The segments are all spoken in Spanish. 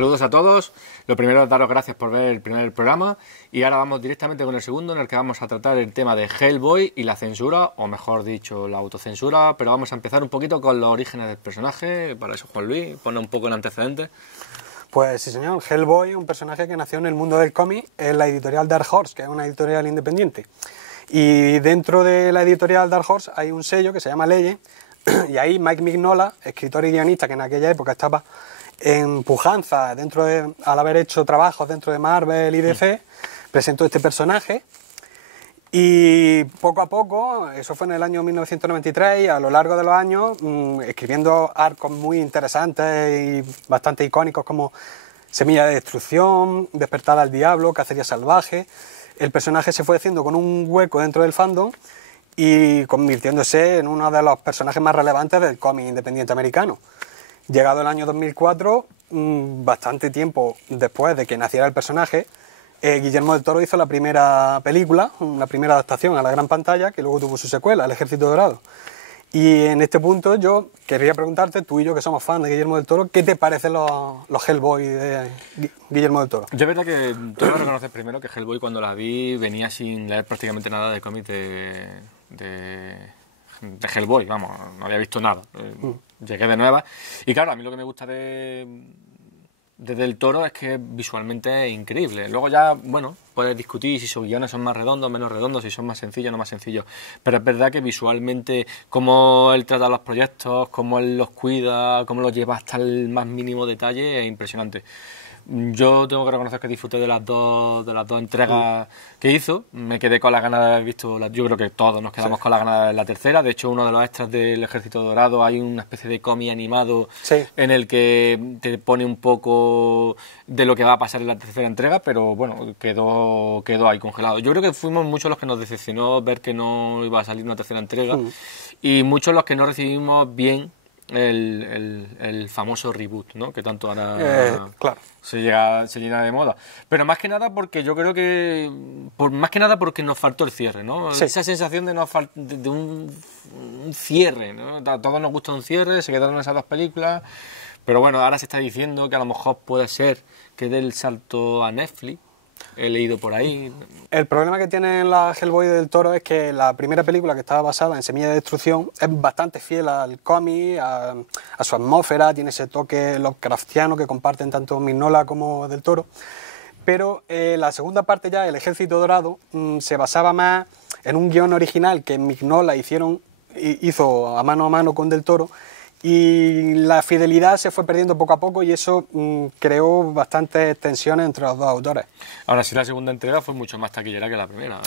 Saludos a todos. Lo primero es daros gracias por ver el primer programa y ahora vamos directamente con el segundo, en el que vamos a tratar el tema de Hellboy y la censura, o mejor dicho, la autocensura, pero vamos a empezar un poquito con los orígenes del personaje. Para eso, Juan Luis, pone un poco en antecedentes. Pues sí, señor. Hellboy es un personaje que nació en el mundo del cómic en la editorial Dark Horse, que es una editorial independiente. Y dentro de la editorial Dark Horse hay un sello que se llama Legend, y ahí Mike Mignola, escritor y guionista que en aquella época estaba en pujanza al haber hecho trabajos dentro de Marvel y DC, presentó este personaje. Y poco a poco, eso fue en el año 1993, y a lo largo de los años, escribiendo arcos muy interesantes y bastante icónicos como Semilla de Destrucción, Despertar al Diablo, Cacería Salvaje, el personaje se fue haciendo con un hueco dentro del fandom y convirtiéndose en uno de los personajes más relevantes del cómic independiente americano. Llegado el año 2004, bastante tiempo después de que naciera el personaje, Guillermo del Toro hizo la primera película, la primera adaptación a la gran pantalla, que luego tuvo su secuela, El Ejército Dorado. Y en este punto yo querría preguntarte, tú y yo que somos fans de Guillermo del Toro, ¿qué te parecen los Hellboy de Guillermo del Toro? Yo es verdad que tú lo reconoces primero, que Hellboy cuando la vi venía sin leer prácticamente nada de cómics de Hellboy, vamos, no había visto nada. Llegué de nueva y claro, a mí lo que me gusta de Del Toro es que visualmente es increíble. Luego ya, bueno, puedes discutir si sus guiones son más redondos, menos redondos, si son más sencillos, no más sencillos. Pero es verdad que visualmente, cómo él trata los proyectos, cómo él los cuida, cómo los lleva hasta el más mínimo detalle, es impresionante. Yo tengo que reconocer que disfruté de las dos entregas que hizo. Me quedé con las ganas de haber visto, yo creo que todos nos quedamos con las ganas de ver la tercera. De hecho, uno de los extras del Ejército Dorado hay una especie de cómic animado en el que te pone un poco de lo que va a pasar en la tercera entrega, pero bueno, quedó ahí congelado. Yo creo que fuimos muchos los que nos decepcionó ver que no iba a salir una tercera entrega y muchos los que no recibimos bien el famoso reboot, ¿no? Que tanto ahora claro. se llena de moda. Pero más que nada porque yo creo que más que nada porque nos faltó el cierre, ¿no? Sí. Esa sensación de un cierre, ¿no? A todos nos gusta un cierre, se quedaron esas dos películas, pero bueno, ahora se está diciendo que a lo mejor puede ser que dé el salto a Netflix. He leído por ahí. El problema que tiene la Hellboy del Toro es que la primera película, que estaba basada en Semilla de Destrucción, es bastante fiel al cómic, a su atmósfera, tiene ese toque Lovecraftiano que comparten tanto Mignola como del Toro. Pero la segunda parte ya, El Ejército Dorado, se basaba más en un guión original que Mignola hizo a mano con del Toro, y la fidelidad se fue perdiendo poco a poco y eso creó bastantes tensiones entre los dos autores. Ahora sí, la segunda entrega fue mucho más taquillera que la primera.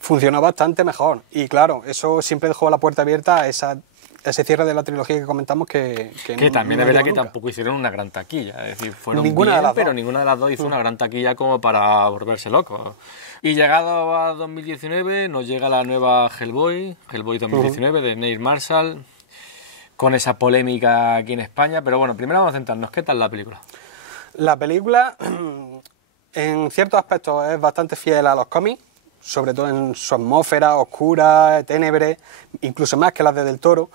Funcionó bastante mejor y claro, eso siempre dejó la puerta abierta a ese cierre de la trilogía que comentamos que también no es verdad que nunca. Tampoco hicieron una gran taquilla, es decir, fueron ninguna bien, de las pero dos. ninguna de las dos hizo una gran taquilla como para volverse locos. Y llegado a 2019 nos llega la nueva Hellboy 2019 de Neil Marshall, con esa polémica aquí en España, pero bueno, primero vamos a centrarnos. ¿Qué tal la película? La película, en ciertos aspectos, es bastante fiel a los cómics, sobre todo en su atmósfera oscura, tenebre, incluso más que las de Del Toro,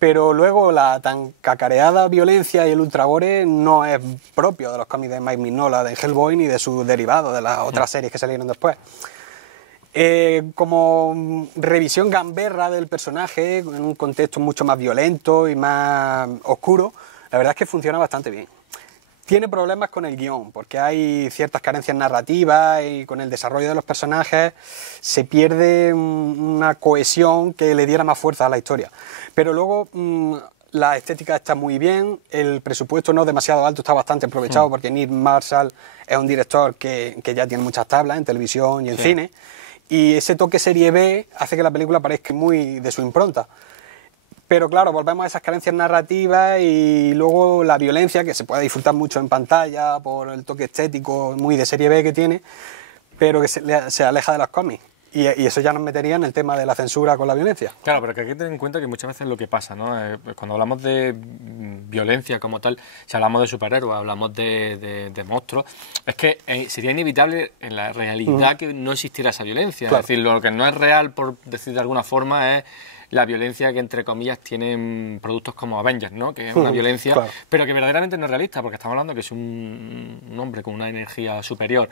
pero luego la tan cacareada violencia y el ultragore no es propio de los cómics de Mike Mignola, de Hellboy, ni de sus derivados, de las otras series que salieron después. Como revisión gamberra del personaje, en un contexto mucho más violento y más oscuro, la verdad es que funciona bastante bien. Tiene problemas con el guión, porque hay ciertas carencias narrativas y con el desarrollo de los personajes se pierde una cohesión que le diera más fuerza a la historia. Pero luego la estética está muy bien, el presupuesto no es demasiado alto, está bastante aprovechado porque Neil Marshall es un director que ya tiene muchas tablas en televisión y en cine. Y ese toque serie B hace que la película parezca muy de su impronta. Pero claro, volvemos a esas carencias narrativas y luego la violencia, que se puede disfrutar mucho en pantalla por el toque estético muy de serie B que tiene, pero que se aleja de los cómics. Y eso ya nos metería en el tema de la censura con la violencia. Claro, pero que hay que tener en cuenta que muchas veces lo que pasa, ¿no? Cuando hablamos de violencia como tal, si hablamos de superhéroes, hablamos de monstruos, es que sería inevitable en la realidad que no existiera esa violencia. Claro. Es decir, lo que no es real, por decir de alguna forma, es la violencia que, entre comillas, tienen productos como Avengers, ¿no? Que es una violencia, claro. pero que verdaderamente no es realista, porque estamos hablando que es un hombre con una energía superior,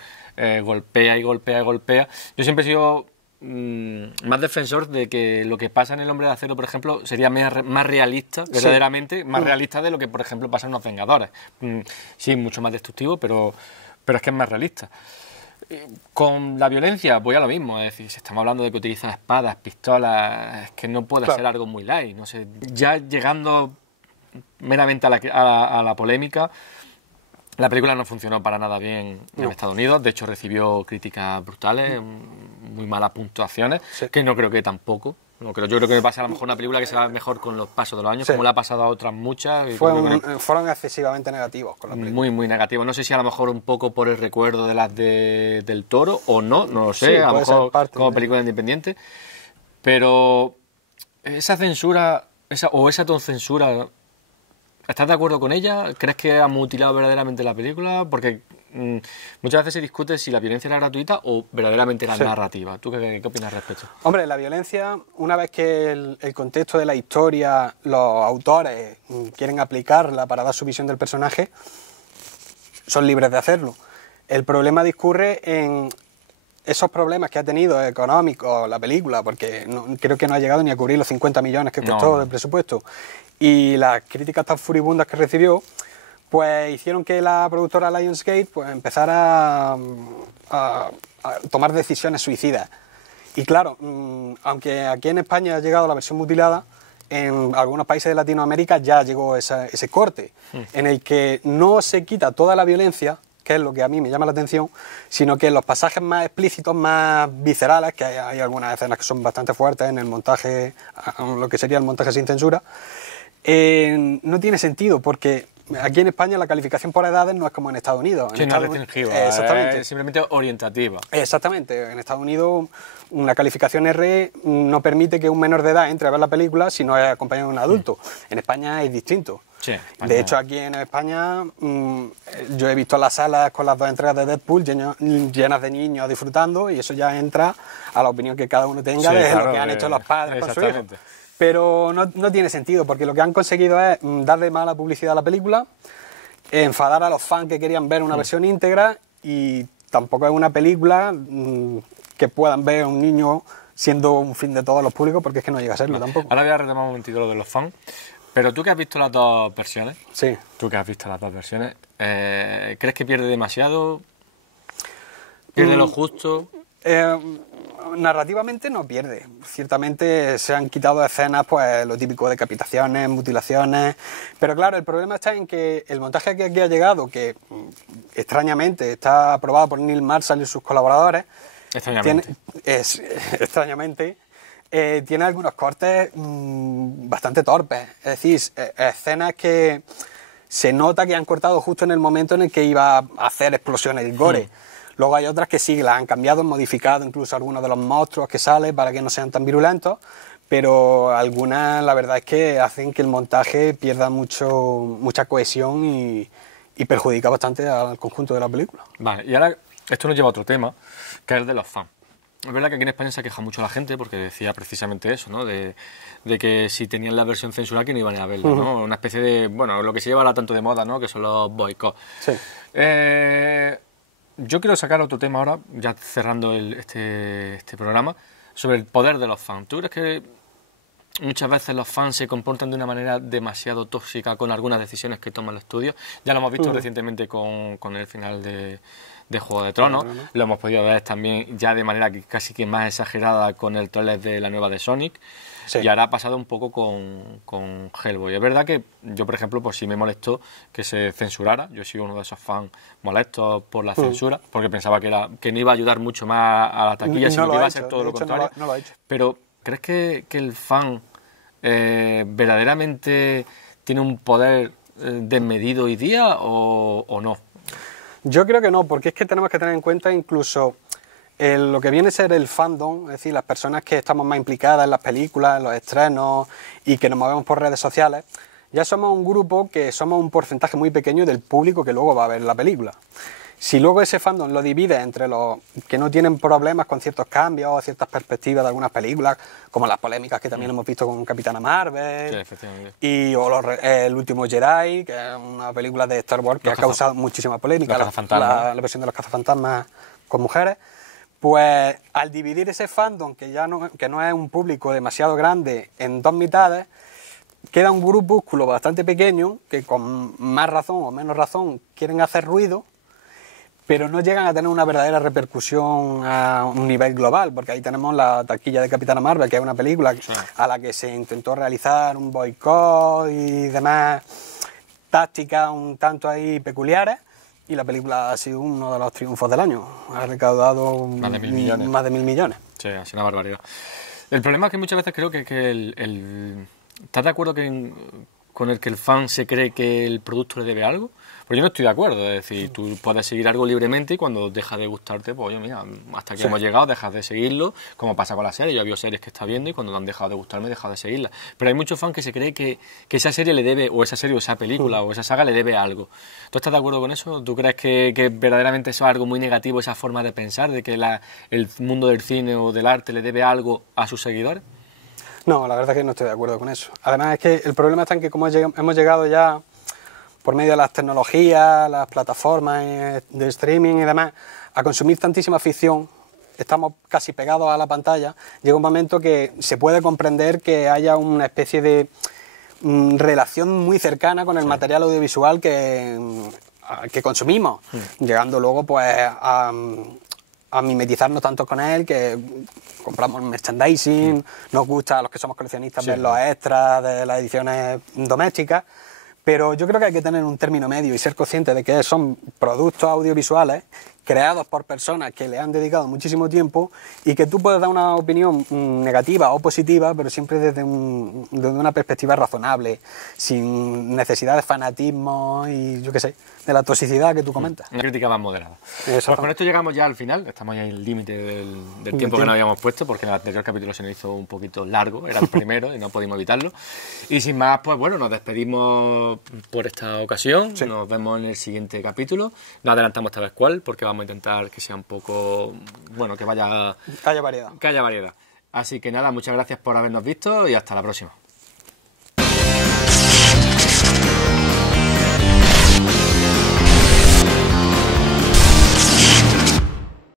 golpea y golpea y golpea. Yo siempre he sido más defensor de que lo que pasa en El Hombre de Acero, por ejemplo, sería más realista, verdaderamente, más realista de lo que, por ejemplo, pasa en Los Vengadores. Sí, mucho más destructivo, pero es que es más realista. Con la violencia voy a lo mismo, es decir, si estamos hablando de que utiliza espadas, pistolas, es que no puede ser algo muy light, no sé. Ya llegando meramente a la polémica, la película no funcionó para nada bien en Estados Unidos, de hecho recibió críticas brutales, muy malas puntuaciones, que no creo que tampoco. Yo creo que me pasa a lo mejor una película que se va mejor con los pasos de los años, como le ha pasado a otras muchas. Fueron excesivamente negativos con la película. Muy, muy negativos. No sé si a lo mejor un poco por el recuerdo de las del Toro o no lo sé, a lo mejor como película independiente. Pero esa censura, esa autocensura, ¿estás de acuerdo con ella? ¿Crees que ha mutilado verdaderamente la película? Porque muchas veces se discute si la violencia era gratuita o verdaderamente era narrativa. ¿Tú qué opinas al respecto? Hombre, la violencia, una vez que el contexto de la historia, los autores quieren aplicarla para dar su visión del personaje, son libres de hacerlo. El problema discurre en esos problemas que ha tenido económicos la película, porque creo que no ha llegado ni a cubrir los 50 millones que costó del presupuesto, y las críticas tan furibundas que recibió, pues hicieron que la productora Lionsgate pues empezara a tomar decisiones suicidas. Y claro, aunque aquí en España ha llegado la versión mutilada, en algunos países de Latinoamérica ya llegó ese corte, en el que no se quita toda la violencia, que es lo que a mí me llama la atención, sino que los pasajes más explícitos, más viscerales, que hay algunas escenas que son bastante fuertes en el montaje, lo que sería el montaje sin censura, no tiene sentido, porque aquí en España la calificación por edades no es como en Estados Unidos. Sí, no es restringida, exactamente. Es simplemente orientativa. Exactamente. En Estados Unidos una calificación R no permite que un menor de edad entre a ver la película si no es acompañado de un adulto. En España es distinto. Sí, de hecho, aquí en España yo he visto las salas con las dos entregas de Deadpool llenas de niños disfrutando, y eso ya entra a la opinión que cada uno tenga de lo que han hecho los padres con su hijo. Pero no tiene sentido, porque lo que han conseguido es darle mala publicidad a la película, enfadar a los fans que querían ver una versión íntegra, y tampoco es una película que puedan ver un niño siendo un fin de todos los públicos, porque es que no llega a serlo tampoco. Ahora voy a retomar un momentito lo de los fans, pero tú que has visto las dos versiones, sí. ¿Crees que pierde demasiado? ¿Pierde lo justo? Narrativamente no pierde. Ciertamente se han quitado escenas, pues lo típico, decapitaciones, mutilaciones, pero claro, el problema está en que el montaje que aquí ha llegado, que extrañamente está aprobado por Neil Marshall y sus colaboradores, extrañamente tiene algunos cortes bastante torpes, es decir, escenas que se nota que han cortado justo en el momento en el que iba a hacer explosiones el gore. Luego hay otras que sí, las han cambiado, han modificado incluso algunos de los monstruos que salen para que no sean tan virulentos, pero algunas la verdad es que hacen que el montaje pierda mucha cohesión y perjudica bastante al conjunto de la película. Vale, y ahora esto nos lleva a otro tema, que es el de los fans. Es verdad que aquí en España se queja mucho la gente porque decía precisamente eso, ¿no? De que si tenían la versión censurada que no iban a verla, ¿no? Una especie de, bueno, lo que se lleva ahora tanto de moda, ¿no? Que son los boicots. Sí. Yo quiero sacar otro tema ahora, ya cerrando este programa, sobre el poder de los fans. ¿Tú crees que muchas veces los fans se comportan de una manera demasiado tóxica con algunas decisiones que toma el estudio? Ya lo hemos visto recientemente con el final de Juego de Tronos, lo hemos podido ver también ya de manera casi que más exagerada con el tráiler de la nueva de Sonic. Sí. Y ahora ha pasado un poco con Hellboy. Es verdad que yo, por ejemplo, pues sí me molestó que se censurara. Yo soy uno de esos fans molestos por la censura, porque pensaba que no iba a ayudar mucho más a la taquilla, sino que iba a ser todo lo contrario. No lo ha hecho. Pero, ¿crees que el fan verdaderamente tiene un poder desmedido hoy día o no? Yo creo que no, porque es que tenemos que tener en cuenta incluso lo que viene a ser el fandom, es decir, las personas que estamos más implicadas en las películas, en los estrenos y que nos movemos por redes sociales. Ya somos un grupo que somos un porcentaje muy pequeño del público que luego va a ver la película. Si luego ese fandom lo divide entre los que no tienen problemas con ciertos cambios o ciertas perspectivas de algunas películas, como las polémicas que también hemos visto con Capitana Marvel, Sí, efectivamente. y o El último Jedi, que es una película de Star Wars que ha causado muchísima polémica, Los cazafantasmas. la versión de los cazafantasmas con mujeres, pues al dividir ese fandom, que no es un público demasiado grande, en dos mitades, queda un grupúsculo bastante pequeño que con más razón o menos razón quieren hacer ruido, pero no llegan a tener una verdadera repercusión a un nivel global, porque ahí tenemos la taquilla de Capitana Marvel, que es una película a la que se intentó realizar un boicot y demás tácticas un tanto ahí peculiares, y la película ha sido uno de los triunfos del año. Ha recaudado Más de 1.000 millones. Más de 1.000 millones. Sí, ha sido una barbaridad. El problema es que muchas veces creo que ¿estás de acuerdo con el que el fan se cree que el producto le debe algo? Pues yo no estoy de acuerdo, es decir, tú puedes seguir algo libremente y cuando deja de gustarte, pues oye, mira, hasta aquí hemos llegado, dejas de seguirlo, como pasa con la serie. Yo he habido series que está viendo y cuando han dejado de gustarme, he dejado de seguirla. Pero hay muchos fans que se cree que esa serie le debe, o esa serie o esa película o esa saga le debe algo. ¿Tú estás de acuerdo con eso? ¿Tú crees que verdaderamente eso es algo muy negativo, esa forma de pensar, de que el mundo del cine o del arte le debe algo a sus seguidores? No, la verdad es que no estoy de acuerdo con eso. Además es que el problema está en que como hemos llegado ya por medio de las tecnologías, las plataformas de streaming y demás, a consumir tantísima ficción, estamos casi pegados a la pantalla, llega un momento que se puede comprender que haya una especie de relación muy cercana con el material audiovisual que consumimos, llegando luego pues a mimetizarnos tanto con él que compramos merchandising, nos gusta a los que somos coleccionistas ver los extras de las ediciones domésticas, pero yo creo que hay que tener un término medio y ser consciente de que son productos audiovisuales creados por personas que le han dedicado muchísimo tiempo y que tú puedes dar una opinión negativa o positiva, pero siempre desde una perspectiva razonable, sin necesidad de fanatismo y yo qué sé, de la toxicidad que tú comentas. Una crítica más moderada. Pues con esto llegamos ya al final, estamos ya en el límite del tiempo que nos habíamos puesto, porque en el anterior capítulo se nos hizo un poquito largo, era el primero y no pudimos evitarlo. Y sin más, pues bueno, nos despedimos por esta ocasión, nos vemos en el siguiente capítulo, no adelantamos esta vez cuál, porque vamos a intentar que sea un poco, bueno, que haya variedad. Así que nada, muchas gracias por habernos visto y hasta la próxima.